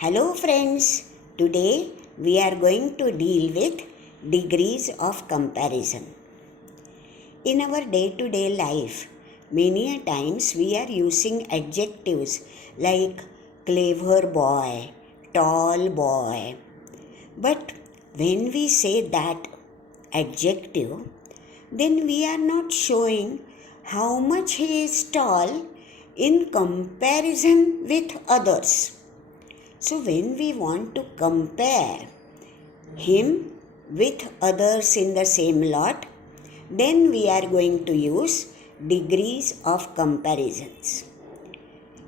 Hello friends, today we are going to deal with degrees of comparison. In our day-to-day life, many a times we are using adjectives like clever boy, tall boy. But when we say that adjective, then we are not showing how much he is tall in comparison with others. So, when we want to compare him with others in the same lot, then we are going to use degrees of comparisons.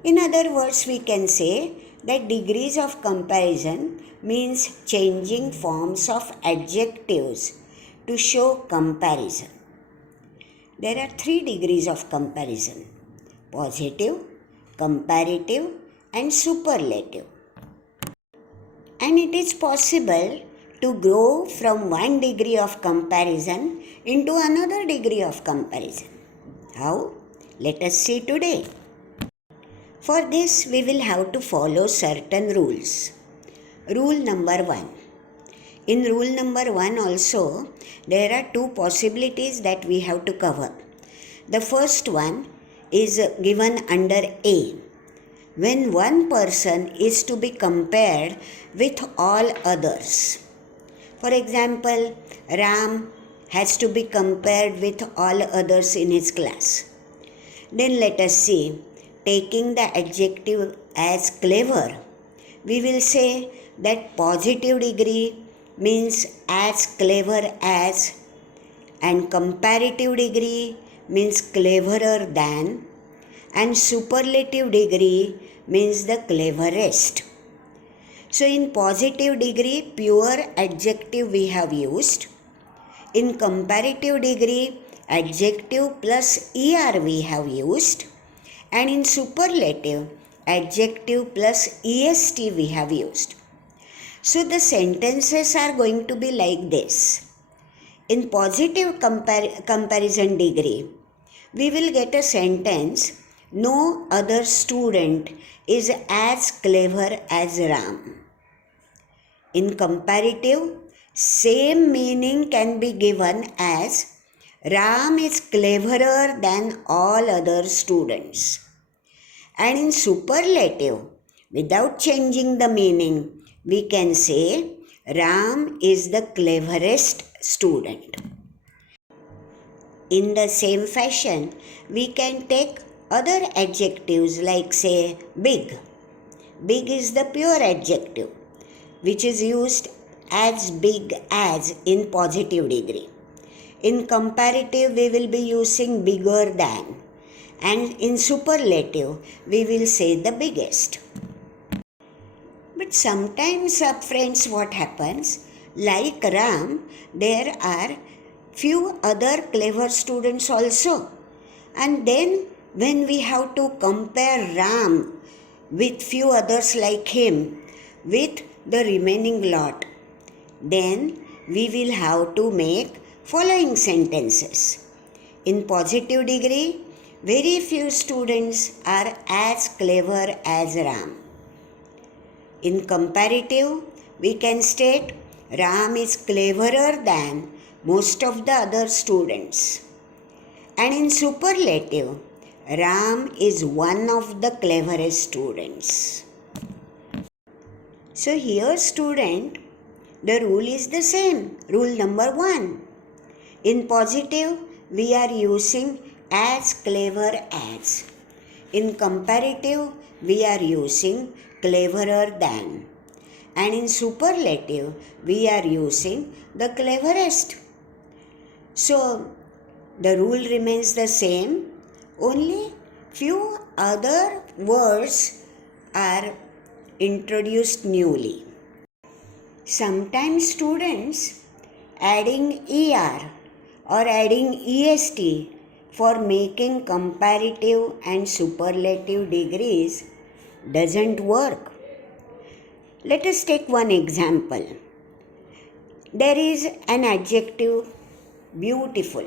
In other words, we can say that degrees of comparison means changing forms of adjectives to show comparison. There are 3 degrees of comparison: positive, comparative, and superlative. And it is possible to grow from one degree of comparison into another degree of comparison. How? Let us see today. For this, we will have to follow certain rules. Rule number 1. In rule number 1 also, there are 2 possibilities that we have to cover. The first one is given under A. When one person is to be compared with all others. For example, Ram has to be compared with all others in his class. Then let us see, taking the adjective as clever, we will say that positive degree means as clever as, and comparative degree means cleverer than, and superlative degree means the cleverest. So in positive degree, pure adjective we have used. In comparative degree, adjective plus er we have used. And in superlative, adjective plus est we have used. So the sentences are going to be like this. In positive comparison degree, we will get a sentence: no other student is as clever as Ram. In comparative, same meaning can be given as Ram is cleverer than all other students. And in superlative, without changing the meaning, we can say Ram is the cleverest student. In the same fashion, we can take other adjectives like say big. Big is the pure adjective which is used as big as in positive degree. In comparative, we will be using bigger than, and in superlative, we will say the biggest. But sometimes, friends, what happens? Like Ram, there are few other clever students also. And then when we have to compare Ram with few others like him with the remaining lot, then we will have to make following sentences. In positive degree, very few students are as clever as Ram. In comparative, we can state Ram is cleverer than most of the other students. And in superlative, Ram is one of the cleverest students. So here, student, the rule is the same. Rule number 1. In positive, we are using as clever as. In comparative, we are using cleverer than. And in superlative, we are using the cleverest. So, the rule remains the same, only few other words are introduced newly. Sometimes students adding er or adding est for making comparative and superlative degrees doesn't work. Let us take one example. There is an adjective beautiful.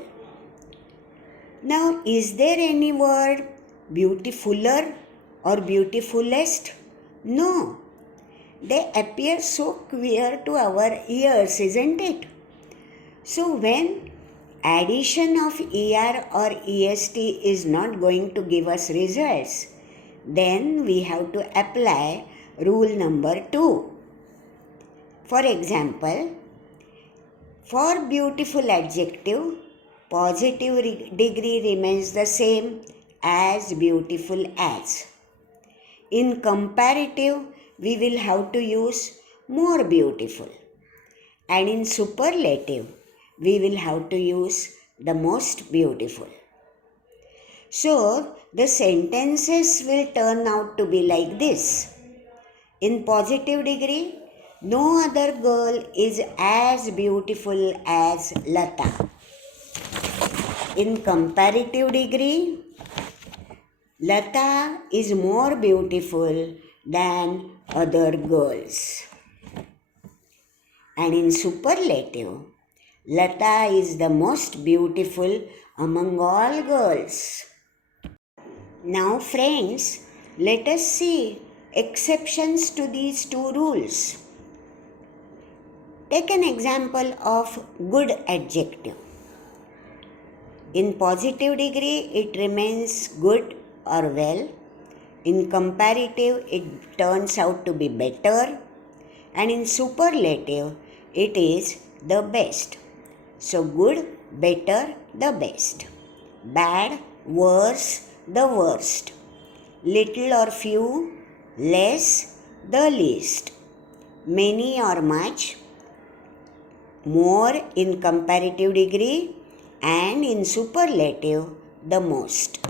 Now, is there any word beautifuler or beautifulest? No. they appear so queer to our ears, isn't it? So when addition of ER or EST is not going to give us results, then we have to apply rule number 2. For example, for beautiful adjective, positive degree remains the same as beautiful as. In comparative, we will have to use more beautiful. And in superlative, we will have to use the most beautiful. So, the sentences will turn out to be like this. In positive degree, no other girl is as beautiful as Lata. In comparative degree, Lata is more beautiful than other girls. And in superlative, Lata is the most beautiful among all girls. Now friends, let us see exceptions to these two rules. Take an example of good adjective. In positive degree, it remains good or well. In comparative, it turns out to be better. And in superlative, it is the best. So good, better, the best. Bad, worse, the worst. Little or few, less, the least. Many or much, more in comparative degree, and in superlative, the most.